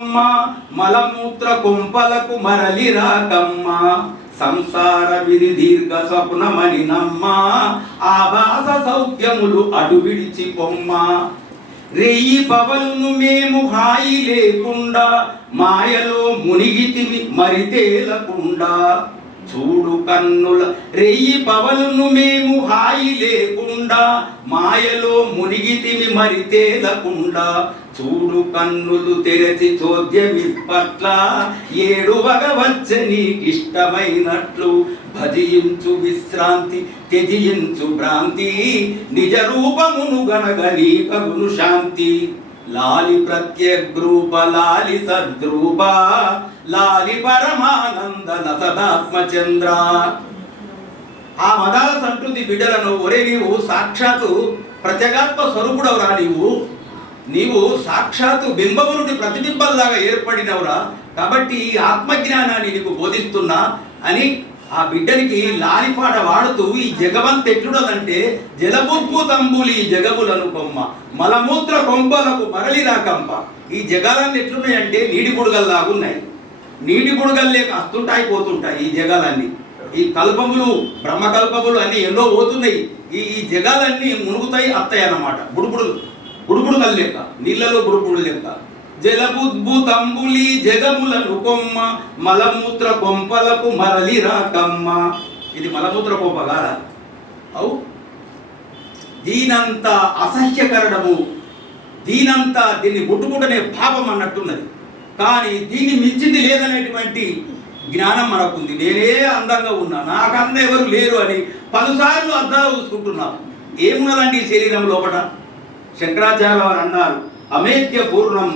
మలమూత్ర కుంపలకు మరలి రాకమ్మ సంసార విధి దీర్ఘ స్వప్నమని నమ్మ ఆభాస సౌఖ్యములు అటు విడిచి పొమ్మ రెయ్యి పవలును మేము హాయి లేకుండా మాయలో మునిగితిమి మరి తేలకుండా చూడు కన్నుల రెయ్యి పవలును మేము హాయి లేకుండా మాయలో మునిగితిమి మరి తేలకుండా చూడు కన్నులు తెరచి చోద్యమిప్పట్ల ఏడువగవచ్చ నీకిష్టమైనట్లు భజించు విశ్రాంతి త్యజించు భ్రాంతి నిజ రూపమును గనగ నీ కగును శాంతి లాలి ప్రత్యగ్రూప లాలి సద్రూప లాలి పరమానందన సదాత్మచంద్ర. ఆ మదాల సంటుంది బిడ్డలను ఒరే నీవు సాక్షాత్తు ప్రత్యేగాత్మ స్వరూపుడవురా, నీవు సాక్షాత్తు బింబము నుండి ప్రతిబింబంలాగా ఏర్పడినవురా, కాబట్టి ఈ ఆత్మజ్ఞానాన్ని నీకు బోధిస్తున్నా అని ఆ బిడ్డనికి లాలిపాట వాడుతూ ఈ జగవంత ఎట్లున్నదంటే జలబుద్భుతంబులి జగములను కొమ్మ మలమూత్ర కొంపలకు మరలి రాకంప. ఈ జగాలన్నీ ఎట్లున్నాయంటే నీటి బుడగల్లాగున్నాయి. నీటి బుడగలు లేక అస్తుంటాయి పోతుంటాయి ఈ జగాలన్నీ. ఈ కల్పములు బ్రహ్మకల్పములు అన్నీ ఎన్నో పోతున్నాయి. ఈ జగాలన్నీ మునుగుతాయి అత్తాయి అన్నమాట. బుడుబుడు కల్లేక నీళ్ళలో బుడుబుడు లెక్క జలబుద్భుతంబులి జగములను కొమ్మ మలమూత్ర కొంపలకు మరలి రాకమ్మ. ఇది మలమూత్ర కొంప కాదా? అవు దీనంతా అసహ్యకరణము, దీనంతా దీన్ని ముట్టుకుంటనే పాపం అన్నట్టున్నది. కానీ దీన్ని మించింది లేదనేటువంటి జ్ఞానం మనకుంది. నేనే అందంగా ఉన్నా, నాకన్నా ఎవరు లేరు అని పలుసార్లు అద్దాలు చూసుకుంటున్నాను. ఏమున్నదండి ఈ శరీరం లోపల? శంకరాచార్య వారు అన్నారు, అమేత్య పూర్ణం